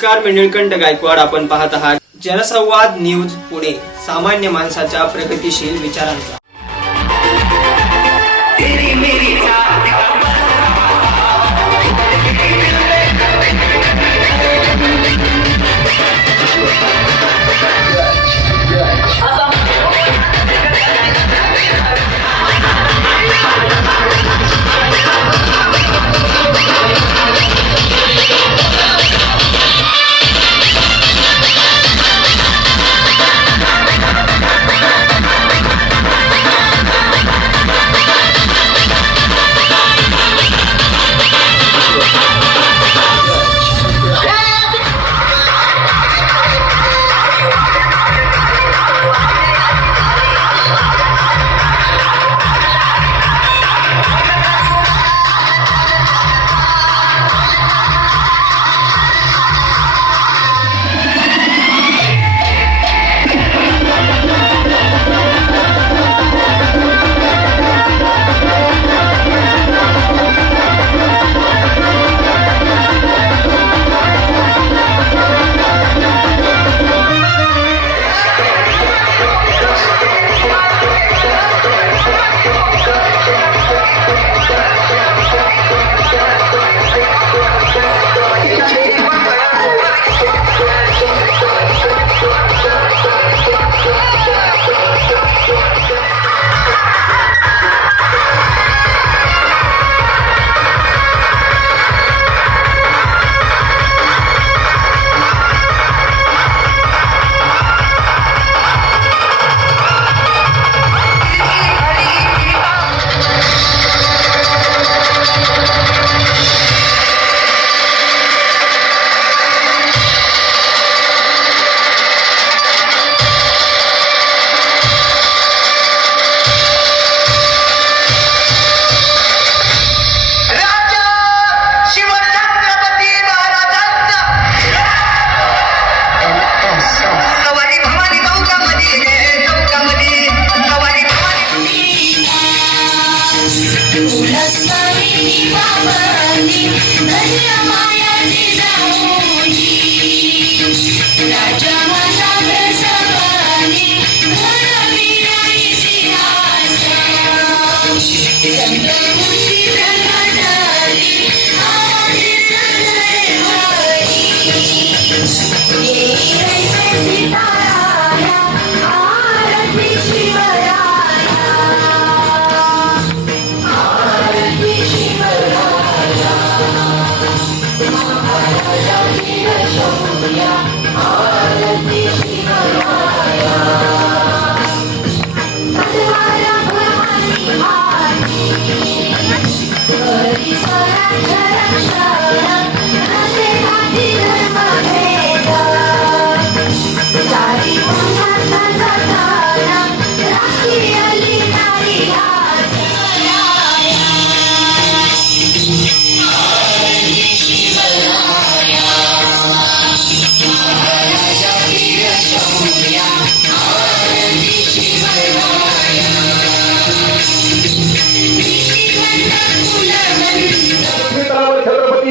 नमस्कार मी निळकंठ गायकवाड. आपण पाहत आहात जनसंवाद न्यूज पुणे. सामान्य माणसाच्या प्रगतिशील विचारांचा.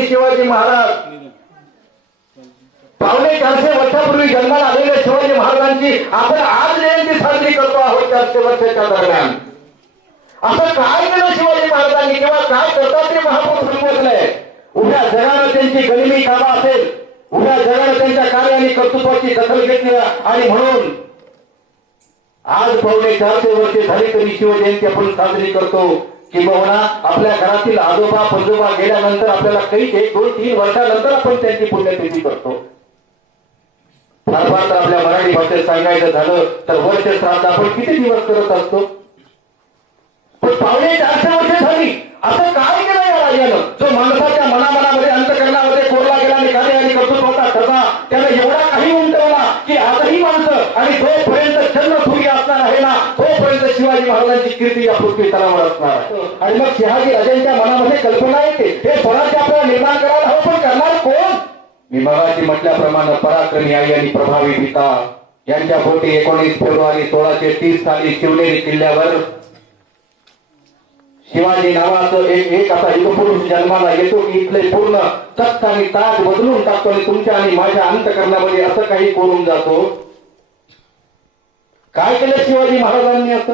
शिवाजी महाराज. पावणे चारशे वर्षापूर्वी जन्माला आलेल्या शिवाजी महाराजांची आपण आज जयंती साजरी करतो आहोत चारशे वर्षाच्या दरम्यान. असं काय केलं शिवाजी महाराजांनी किंवा काय करतात ते महापुरुष सांगत उभ्या जगानं त्यांची गनिमी कामा असेल उभ्या जगानं त्यांच्या कार्य आणि कर्तृत्वाची दखल घेतली आणि म्हणून आज पावणे चारशे वर्षे झाली तरी शिवजयंती आपण साजरी करतो. किंबहुना आपल्या घरातील आजोबा पंजोबा गेल्यानंतर आपल्याला काही एक दोन तीन वर्षानंतर आपण त्यांची पुण्यतिथी करतो. फार फार तर आपल्या मराठी भाषेत सांगायचं झालं तर वर्ष श्राद्ध आपण किती दिवस करत असतो? पण पावणे चारशे वर्ष झाली. असं काय केलं या राजानं? जो माणसाच्या मनामनामध्ये अंतकरणामध्ये कोरला गेला आणि कर्तृत्वाचा ठसा त्यानं एवढा काही उमटवला की आजही माणसं आणि जोपर्यंत सूर्य असणार आहे ना तोपर्यंत शिवाजी महाराजांची कीर्ती या पृथ्वी तलावर असणार आहे. आणि मग शहाजी राजांच्या मनामध्ये कल्पना येते हे स्वराज्य आपल्याला निर्माण करायला हवं पण करणार कोण? मी मगाशी म्हटल्याप्रमाणे पराक्रमी आई आणि प्रभावी पिता. यांच्या पोटी एकोणीस फेब्रुवारी सोळाशे तीस साली शिवनेरी किल्ल्यावर शिवाजी नावाचं एक एक असा युगपुरुष जन्माला येतो की इथले पूर्ण तख्त आणि ताज बदलून टाकतो आणि तुमच्या आणि माझ्या अंतकरणामध्ये असं काही करून जातो. काय केलं शिवाजी महाराजांनी असं?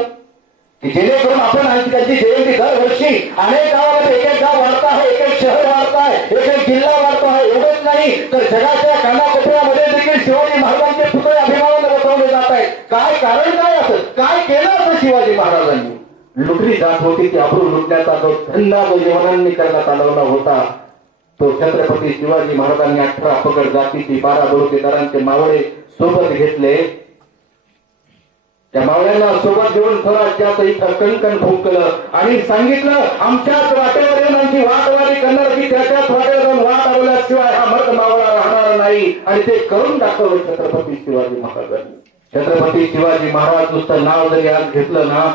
की जेणेकरून आपण आणखी त्यांची जयंती दरवर्षी अनेक गावामध्ये एक एक गाव वाढत आहे एक एक शहर वाढत आहे एक एक जिल्हा वाढतो आहे एवढंच नाही तर जगाच्या कानाकोपऱ्यामध्ये देखील शिवाजी महाराजांचे पुतळे अभिमानाने बसवले जात आहेत. काय कारण काय असं? काय केलं असं शिवाजी महाराजांनी? लुटली जात होती ती आपण लुटण्याचा जो धंदा जो जीवनांनी करण्यात चालवला होता तो छत्रपती शिवाजी महाराजांनी अठरा पगड जातीची बारा बडुकेदारांचे मावळे सोबत घेतले. त्या मावळ्यांना सोबत घेऊन स्वराज्यात इथं कणकण फुंकलं आणि सांगितलं आमच्याच वाटेवर येऊन आमची वाटवारी करणार की त्याच्याच वाटेवर जाऊन वाट अडवल्याशिवाय हा मत मावळा राहणार नाही. आणि ते करून दाखवलं छत्रपती शिवाजी महाराजांनी. छत्रपती शिवाजी महाराज नुसतं नाव जरी आज घेतलं ना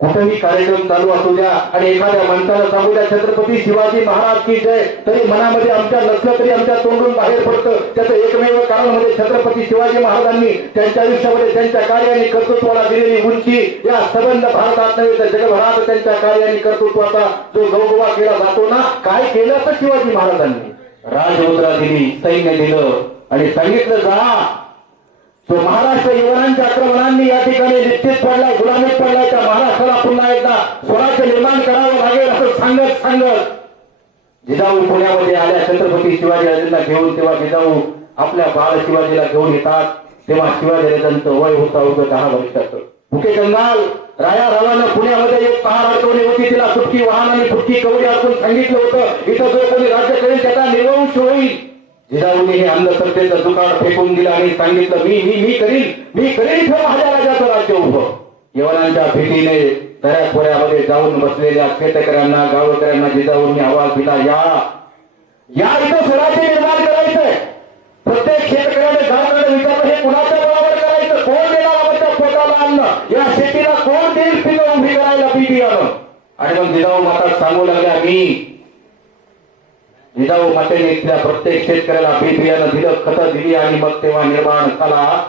कुठेही कार्यक्रम चालू असू द्या. आणि एखाद्या माणसाला सांगू द्या छत्रपती शिवाजी महाराज की जय तरी मनामध्ये आमच्या नसलं तरी आमच्या तोंडून बाहेर पडतं. त्याचं एकमेव कारण म्हणजे छत्रपती शिवाजी महाराजांनी त्यांच्या आयुष्यामध्ये त्यांच्या कार्याने कर्तृत्वाला दिलेली उंची. या सबंध भारतात नव्हे तर जगभरात त्यांच्या कार्याने कर्तृत्वाचा जो गौगवा केला जातो ना काय केलं तर शिवाजी महाराजांनी? राजमुद्रा दिली सैन्य दिलं. आणि सांगितलं जा तो महाराष्ट्र युवरांच्या आक्रमणांनी या ठिकाणी निश्चित पडलाय गुलामीत पडलाय. त्या महाराष्ट्राला पुन्हा एकदा स्वराज्य निर्माण करावं लागेल असं सांगत सांगत जिजाऊ पुण्यामध्ये आल्या. छत्रपती शिवाजीराजांना घेऊन तेव्हा जिजाऊ आपल्या बाळ शिवाजीला घेऊन येतात. तेव्हा शिवाजीराजांचं वय होतं अवघं दहा वर्षाचं. मुके कंगाल राया रावानं पुण्यामध्ये एक पहार अडकवली होती. तिला सुटकी वाहन आणि सुटकी कवडी अडकून सांगितलं होतं. इथं जो कोणी राज्य करेल त्याचा निर्वंश होईल. जिजाऊने हे अंधश्रद्धेचं दुकान फेकून दिलं आणि सांगितलं मी मी मी करीन मी करीन ठेव माझ्या राजाचं राज्य उभं. यवनांच्या भेटीने दऱ्या खोऱ्यामध्ये जाऊन बसलेल्या शेतकऱ्यांना गावकऱ्यांना जिजाऊंनी आवाज दिला या या इथं स्वराज्य निर्माण करायचंय. प्रत्येक शेतकऱ्याने गावकडे विचारलं हे कुणाच्या बरोबर करायचं? कोण देणार आमच्या पोटाला अन्न या शेतीला कोण देईल पिकं उभी करायला बी बियाणं आणि मग जिजाऊ माता सांगू लागल्या मी जिजाऊ मातेने इथल्या प्रत्येक शेतकऱ्याला बी बियाणं दिलं खतं दिली आणि मग तेव्हा निर्माण झाला.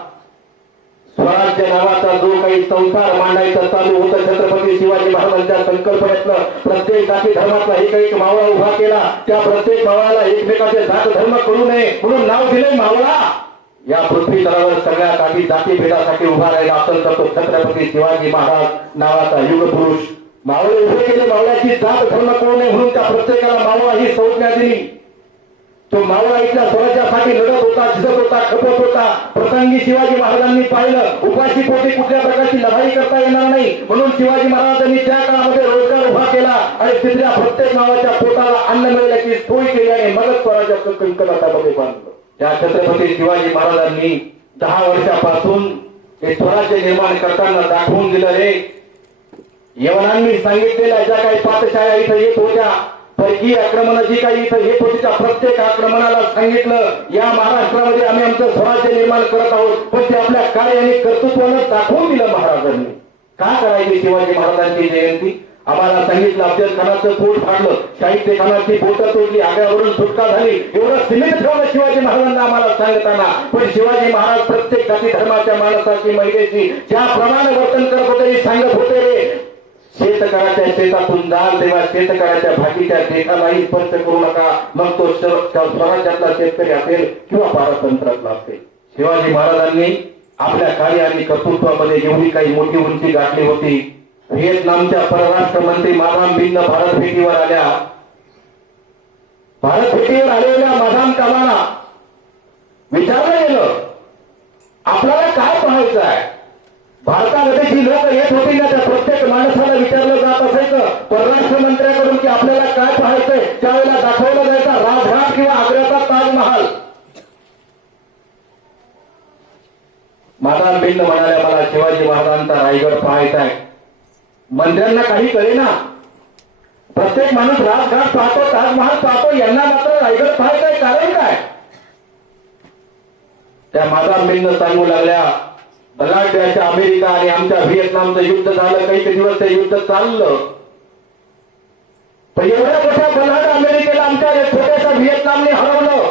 स्वराज्य नावाचा जो काही संसार मांडायचा चालू होता छत्रपती शिवाजी महाराजांच्या संकल्पनेतलं प्रत्येक जाती धर्मातला एक एक मावळा उभा केला. त्या प्रत्येक मावळाला एकमेकाचे जात धर्म करू नये म्हणून नाव दिले मावळा. या पृथ्वी तलावर सगळ्यात आधी जाती भेदासाठी उभा राहिला असेल तर तो छत्रपती शिवाजी महाराज नावाचा युग पुरुष मावळे उभे केले मावळ्याची जात धर्म करू नये म्हणून त्या प्रत्येकाला मावळा ही संज्ञा दिली. तो मावळा इथल्या स्वराज्यासाठी लढत होता झिजत होता खपत होता. प्रसंगी शिवाजी महाराजांनी पाहिलं उपाशी पोटी कुठल्या प्रकारची लढाई करता येणार नाही. म्हणून शिवाजी महाराजांनी त्या काळामध्ये रोजगार उभा केला आणि तिथल्या प्रत्येक मावाच्या पोटाला अन्न मिळण्याची सोय केली आणि मगच स्वराज्याचं कंकणातामध्ये बांधलं. त्या छत्रपती शिवाजी महाराजांनी दहा वर्षापासून हे स्वराज्य निर्माण करताना दाखवून दिलं रे यवनांनी सांगितलेल्या ज्या काही पातशाया इथं येत होत्या परकीय आक्रमण जी काही इथं येत होती त्या प्रत्येक आक्रमणाला सांगितलं या महाराष्ट्रामध्ये आम्ही आमचं स्वराज्य निर्माण करत आहोत पण ते आपल्या कार्याने कर्तृत्वानं दाखवून दिलं महाराजांनी. का करायची शिवाजी महाराजांची जयंती? आम्हाला सांगितलं अफजल खानाचं पोट फाडलं साहित्य खानाची बोटं तोडली आग्यावरून सुटका झाली एवढं सिमेंट ठेवलं शिवाजी महाराजांना आम्हाला सांगताना. पण शिवाजी महाराज प्रत्येक जाती धर्माच्या माणसाची महिलेची ज्याप्रमाणे वर्तन करत होते हे सांगत होते रे शेतकऱ्याच्या शेतातून जाल तेव्हा शेतकऱ्याच्या भाजीच्या देठालाही स्पष्ट करू नका. मग तो स्वराज्यातला शेतकरी असेल किंवा पारतंत्रातला असेल. शिवाजी महाराजांनी आपल्या कार्य आणि कर्तृत्वामध्ये एवढी काही मोठी उंची गाठली होती. व्हिएतनामच्या परराष्ट्र मंत्री माधाम बिन्न भारत भेटीवर आल्या. भारत भेटीवर आलेल्या माधाम कामाला विचारलं गेलं. आपल्याला काय पाहायचं आहे? भारतामध्ये जी लोक येत होती ना त्या प्रत्येक माणसाला विचारलं जात असायचं परराष्ट्र मंत्र्याकडून की आपल्याला काय पाहायचंय? त्यावेळेला दाखवलं जायचा राजघाट किंवा आग्र्याचा ताजमहाल. माता बिंद म्हणाल्या मला शिवाजी महाराजांचा रायगड पाहायचा आहे. मंत्र्यांना काही कळेना. प्रत्येक माणूस राजघाट पाहतो ताजमहाल पाहतो यांना मात्र रायगड पाहायचंय कारण काय? त्या माता बिंद सांगू लागल्या बलाढ्याच्या अमेरिका आणि आमच्या व्हिएतनामचं युद्ध झालं काही दिवस ते युद्ध चाललं. तर एवढ्या मोठ्या बलाढ अमेरिकेला आमच्या छोट्याशा व्हिएतनामने हरवलं.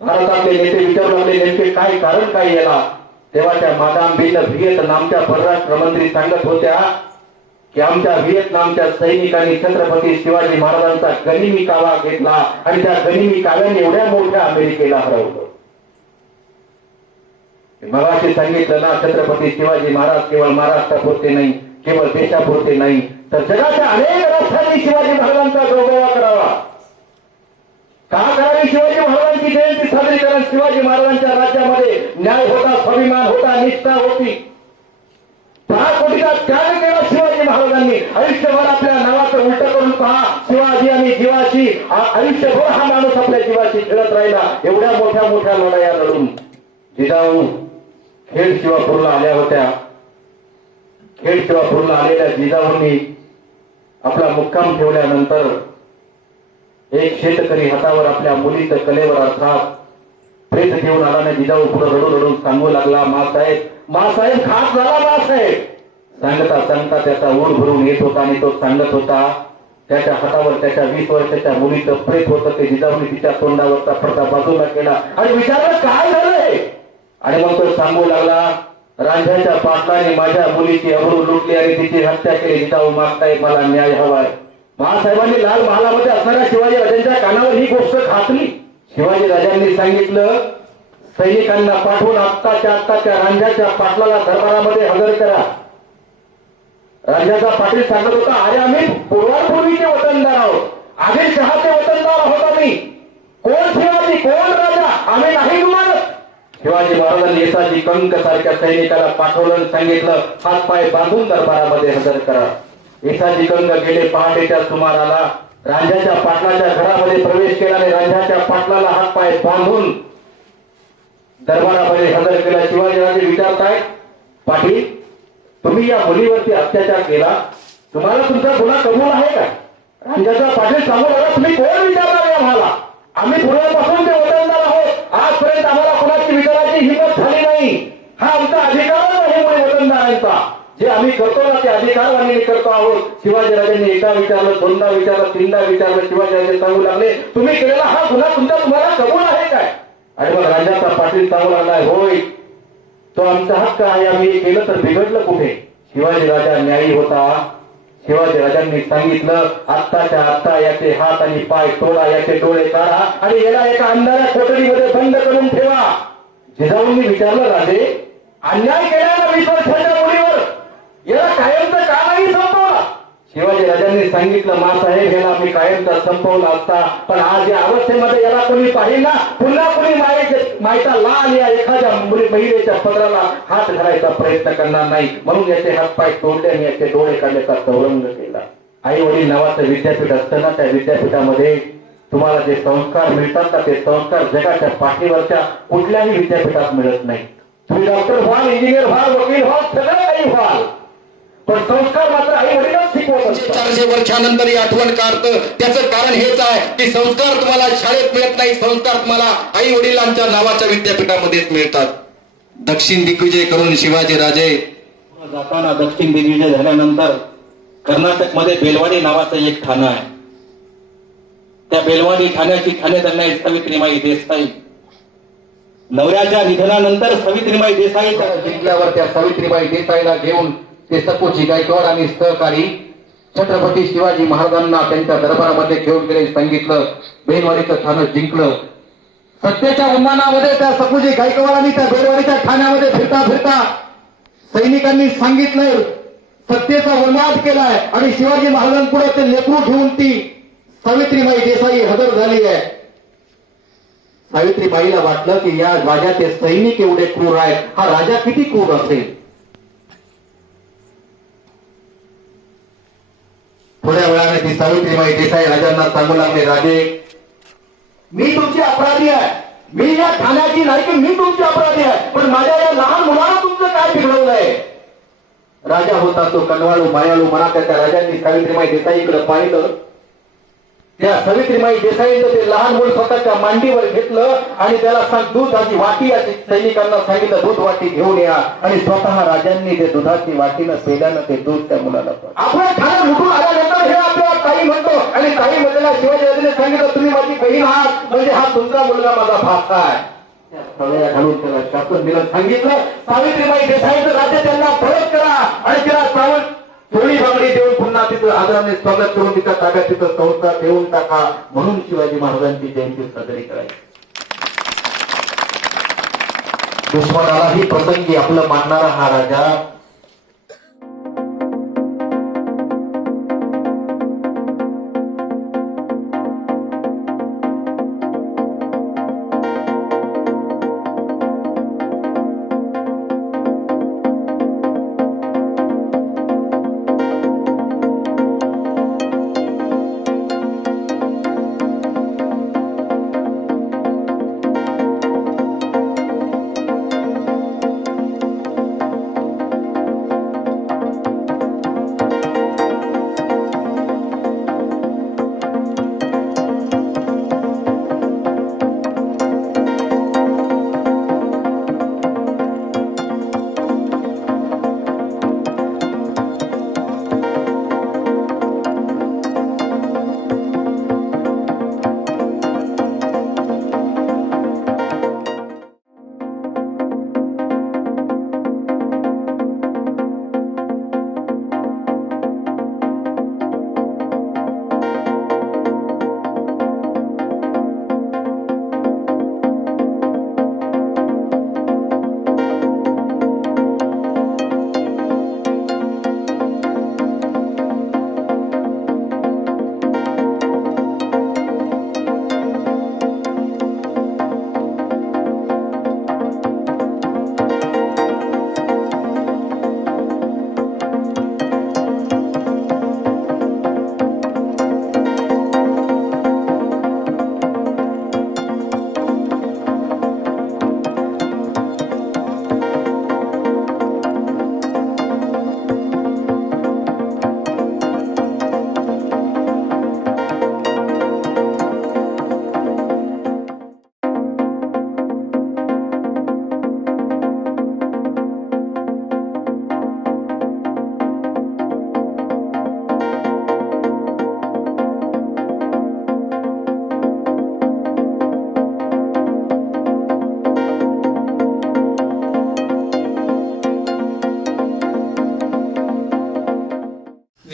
भारतातले नेते विचारू लागले नेमके काय कारण काय याला? तेव्हा त्या मादाम बिन व्हिएतनामच्या परराष्ट्र मंत्री सांगत होत्या की आमच्या व्हिएतनामच्या सैनिकांनी छत्रपती शिवाजी महाराजांचा गनिमी कावा घेतला आणि त्या गनिमी काव्याने एवढ्या मोठ्या अमेरिकेला हरवलं. मगाशी सांगितलं ना छत्रपती शिवाजी महाराज केवळ महाराष्ट्रापुरते नाही केवळ देशापुरते नाही तर जगाच्या अनेक राष्ट्रांनी शिवाजी महाराजांचा गौरवा करावा. का करावी शिवाजी महाराजांची जयंती? साजरी करा शिवाजी महाराजांच्या राज्यामध्ये न्याय होता स्वाभिमान होता निष्ठा होती. दहा कोटीचा त्याग केला शिवाजी महाराजांनी. आयुष्यभर आपल्या नावाचं उलट करून पहा शिवाजी आणि जीवाशी आयुष्यभर हा माणूस आपल्या जीवाशी खेळत राहिला. एवढ्या मोठ्या मोठ्या लढाया लढून. जिजाऊ खेड शिवापूरला आल्या होत्या. खेड शिवापूरला आलेल्या जिजाऊंनी आपला मुक्काम ठेवल्यानंतर एक शेतकरी हातावर आपल्या मुलीचं कलेवर अर्थात प्रेत घेऊन आला आणि जिजाऊ पुढे रडून रडून सांगू लागला मासाहेब मासाहेब खास झाला मासाहेब सांगता सांगता त्याचा ऊर भरून येत होता आणि तो सांगत होता त्याच्या हातावर त्याच्या वीस वर्षाच्या मुलीचं प्रेत होतं ते जिजाऊने तिच्या तोंडावरचा पडदा बाजूला केला. आणि विचारलं काय झालंय? आणि मग तो सांगू लागला रांझ्याच्या पाटलाने माझ्या मुलीची अबरू लुटली आणि तिची हत्या केली जिजाऊ मागताय मला न्याय हवाय. महासाहेबांनी लाल महालामध्ये असणाऱ्या शिवाजी राजांच्या कानावर ही गोष्ट खातली शिवाजी राजांनी सांगितलं सैनिकांना पाठवून आत्ताच्या आत्ताच्या रांझ्याच्या पाटलाला दरबारामध्ये हजर करा. राजाचा पाटील सांगत होता अरे आम्ही पूर्वापूर्वीचे वतनदार आहोत. आदिल शहाचे वतनदार आहोत आम्ही. कोण शिवाजी? कोण राजा? आम्ही नाही मानत शिवाजी महाराजांनी येसाजी कंक सारख्या सैनिकाला पाठवलं आणि सांगितलं हात पाय बांधून दरबारामध्ये हजर करा. येसाजी कंक गेले पहाटेच्या सुमाराला रांझ्याच्या पाटलाच्या घरामध्ये प्रवेश केला आणि रांझ्याच्या पाटलाला हात पाय बांधून दरबारामध्ये हजर केला. शिवाजीराजे विचारताय पाटील तुम्ही या मुलीवरती अत्याचार केला? तुम्हाला तुमचा गुन्हा कबूल आहे का? रांझ्याचा पाटील सांगून आला तुम्ही कोण विचारणार आम्हाला? आम्ही पूर्वापासून ते वतनदार आहोत. आजपर्यंत आम्हाला कोणाची विचाराची हिंमत झाली नाही. हा आमचा अधिकारच आहे मुळे वतनदारांचा जे आम्ही करतो ना ते अधिकार आम्ही करतो आहोत. शिवाजीराजांनी एकदा विचारलं दोनदा विचारलं तीनदा विचारलं शिवाजीराजे सांगू लागले तुम्ही केलेला हा गुन्हा तुमचा तुम्हाला कबूल आहे काय? आणि मग राजाचा पाटील सांगू लागलाय होय तो आमचा हक्क आहे. आम्ही केलं तर बिघडलं कुठे? शिवाजी राजा न्यायी होता. शिवाजीराजांनी सांगितलं आत्ताच्या आत्ता याचे हात आणि पाय तोडा याचे डोळे काढा आणि याला एका अंधाऱ्या कोठडीमध्ये बंद करून ठेवा. जिजाऊंनी विचारलं राजे अन्याय केला ना वीस वर्षाच्या मुलीवर याला कायमचं का नाही संपवला शिवाजी राजांनी सांगितलं मासाहेब याला आम्ही कायमचा संपवला असता पण आज या अवस्थेमध्ये याला कोणी पाहिला पुन्हा कोणी मायचा लाल या एखाद्या महिलेच्या पदराला हात घालायचा प्रयत्न करणार नाही. म्हणून याचे हात पाय तोडले आणि याचे डोळे काढण्याचा चौरंग केला. आई वडील नावाचं विद्यापीठ असताना त्या विद्यापीठामध्ये तुम्हाला जे संस्कार मिळतात ना ते संस्कार जगाच्या पाठीवरच्या कुठल्याही विद्यापीठात मिळत नाही तुम्ही डॉक्टर व्हाल इंजिनियर व्हाल वकील व्हाल सगळं काही व्हाल. पण संस्कार मात्र आई वडीलच शिकवत असतात. चारशे वर्षानंतर ही आठवण काढतं. त्याचं कारण हेच आहे की संस्कार तुम्हाला शाळेत मिळत नाही संस्कार तुम्हाला आई वडिलांच्या नावाच्या विद्यापीठामध्येच मिळतात. दक्षिण दिग्विजय करून शिवाजी राजे. जाताना दक्षिण दिग्विजय झाल्यानंतर कर्नाटकमध्ये बेलवाडी नावाचं एक ठाणं आहे. त्या बेलवाडी ठाण्याची ठाणेदार आहे सावित्रीमाई देसाई. नवऱ्याच्या निधनानंतर सावित्रीमाई देसाई जिंकल्यावर त्या सावित्रीबाई देसाईला घेऊन ते सपोची गायकवाड आणि सहकारी छत्रपती शिवाजी महाराजांना त्यांच्या दरबारामध्ये घेऊन गेले सांगितलं बेलवाडीचं ठाणं जिंकलं. सत्तेच्या उन्मानामध्ये त्या सपूजी गायकवाडांनी त्या बेलवाडीच्या ठाण्यामध्ये फिरता फिरता सैनिकांनी सांगितलं सत्तेचा उन्माद केलाय आणि शिवाजी महाराजांपुढे ते लेकरू ठेवून ती सावित्रीबाई देसाई हजर झाली आहे. सावित्रीबाईला वाटलं की या राजाचे सैनिक एवढे क्रूर आहेत. हा राजा किती क्रूर असेल? थोड्या वेळाने ती सावित्रीबाई देसाई राजांना सांगू लागले राजे मी तुमची अपराधी आहे. मी या ठाण्याची नाही की मी तुमची अपराधी आहे. पण माझ्या या लहान मुलाला तुमचं काय बिघडवलंय? राजा होता तो कनवाळू मायाळू म्हणा त्या राजांनी सावित्रीमाई देसाईकडे पाहिलं. त्या सवित्रीमाई देसाईचं ते लहान मूल स्वतःच्या मांडीवर घेतलं आणि त्याला सांग दुधाची वाटी. अशी सैनिकांना सांगितलं दूध वाटी घेऊन या. आणि स्वतः राजांनी ते दुधाची वाटीनं पेल्यानं ते दूध त्या मुलाला पाजलं. आपण ठाणे लुटून आल्यानंतर हे आपल्याला ताई म्हणतो आणि ताई म्हणलेला शिवाजी सांगितलं तुम्ही माझी बहीण आहात म्हणजे हा तुमचा मुलगा माझा भाग काय सगळ्या घालून त्याला शासन दिलं सांगितलं सावित्रीबाई देसाईचं राज्य त्यांना परत करा आणि त्याला चावल थोडी बांगडी देऊन पुन्हा तिथं आदराने स्वागत करून तिचा ताब्यात तिथं संस्था देऊन टाका म्हणून शिवाजी महाराजांची जयंती साजरी करायची. दुश्मनालाही प्रसंगी आपलं मानणारा हा राजा